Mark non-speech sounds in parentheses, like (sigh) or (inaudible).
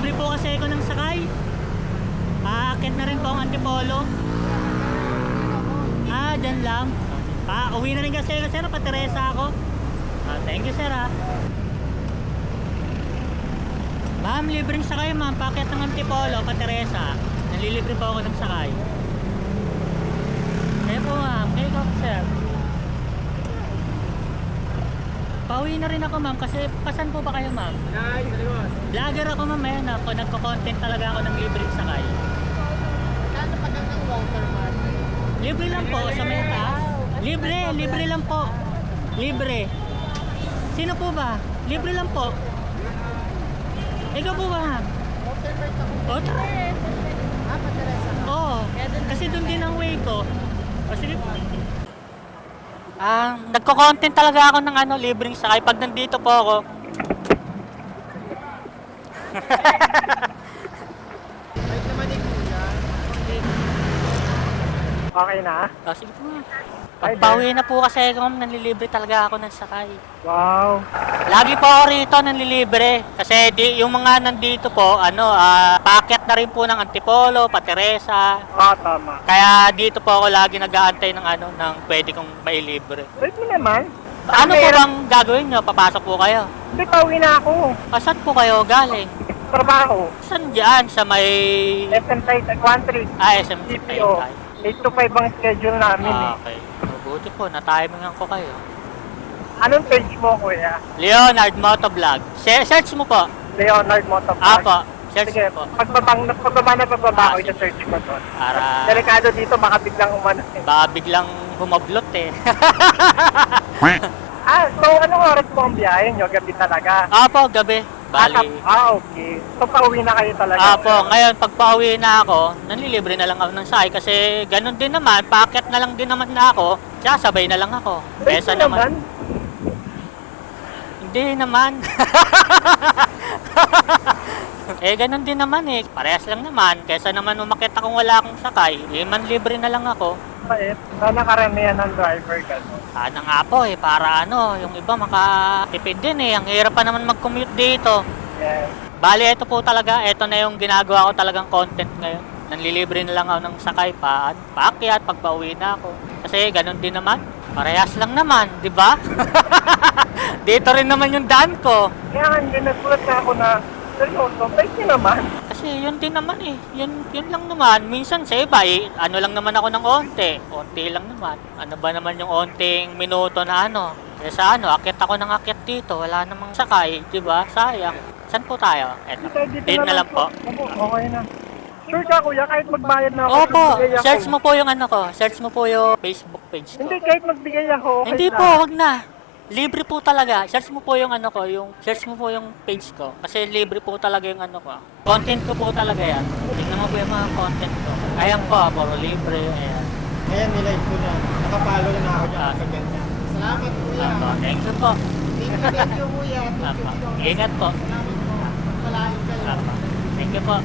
Libre po kasi ako ng sakay. Aakit na rin po ang antipolo. Ah, dyan lang. Ah, uwi na rin kasi ako sir. Pateresa ako. Ah, thank you sir ha. Ma'am, libreng sakay ma'am. Paakit ng antipolo. Pateresa. Nalilibre po ako ng sakay. Pauwi na rin ako, ma'am. Kasi pasan po ba kayo, ma'am? Nay, salimos. Vlogger ako, ma'am. Ayan ako. Nagko-content talaga ako ng libreng sakay. Kano pa ng watermark? Libre lang po sa may taas. Libre, libre lang po. Libre. Sino po ba? Libre lang po. Ikaw po ba? Watermark ako. Tara. Ah. Oo. Kasi doon din ang way ko. O, sige po. Ah, nagko-content talaga ako ng ano, libreng sakay. Pag nandito po ako. (laughs) Okay na? oh, sige po. Pagpawi na po kasi ako, ma'am, nanlilibre talaga ako ng sakay. Wow. Lagi po ako rito nanlilibre. Kasi di, yung mga nandito po, ano, ah, packet na rin po ng Antipolo, Pateresa. Ah, tama. Kaya dito po ako lagi nag-aantay ng ano, ng pwede kong mailibre. Wait mo naman. Ano po bang gagawin nyo? Papasok po kayo? Hindi, pauwi na ako. Asan po kayo galing? Trabaho. Saan dyan? Sa may... SM site at country. Ah, SMC CPO. 8 to 5 ang schedule namin Ah, eh. okay. Mabuti po, na-timingan ko kayo. Anong page mo, kuya? Leonard Motovlog. Se- search mo po. Leonard Motovlog. Apo. Search Sige, mo po. pagbabang, pagbaba na pagbaba Ah, ko, sige. search ko doon. Para Delikado dito, baka biglang umano. eh. baka biglang humablot eh. (laughs) Ah, so anong oras po ang biyahe nyo? Gabi talaga? Apo, gabi. Bali. Ah, okay. So pauwi na kayo talaga? Apo, ngayon pag pauwi na ako, nanlilibre na lang ako ng sakay kasi ganun din naman, packet na lang din naman na ako, sasabay na lang ako. Kesa mo naman. Hindi naman. (laughs) (laughs) eh, ganun din naman eh. Parehas lang naman. Kesa naman umakit akong wala akong sakay, eh, man libre na lang ako. Bait. Sana karamihan ng driver gano'n. Sana nga po eh, para ano, yung iba makatipid din eh. Ang hirap pa naman mag-commute dito. Yes. Bali, ito po talaga, ito na yung ginagawa ko talagang content ngayon. Nanlilibre na lang ako ng sakay pa, paakyat, pag pauwi na ako. Kasi ganun din naman. Parehas lang naman, di ba? (laughs) Dito rin naman yung daan ko. Kaya hindi nagulat na ako na, seryoso, nyo naman. Kasi yun din naman eh. Yun, yun lang naman. Minsan sa iba, eh, ano lang naman ako ng onte. Onte lang naman. Ano ba naman yung onting minuto na ano? Kaya ano, akit ako ng akit dito. Wala namang sakay, di ba? Sayang. Saan po tayo? Eto. Dito, Dito na lang po. Opo, okay na. Sure ka kuya, kahit magbayad na ako. Opo, magbigay ako. search mo po yung ano ko. Search mo po yung Facebook page ko. Hindi, kahit magbigay ako, okay Hindi lang. po, wag na. Libre po talaga. Search mo po yung ano ko, yung search mo po yung page ko. Kasi libre po talaga yung ano ko. Content ko po talaga yan. Tingnan mo po yung mga content ko. Ayan po, puro libre. Ayan. Ayan, nilike ko na. Nakapalo na ako dyan Ah. sa ganyan. Salamat, Kuya. Apo, thank you po. Thank you, thank you, Kuya. Thank Apo. Ingat po. Salamat po. Malayo kayo. Apo. Thank you po.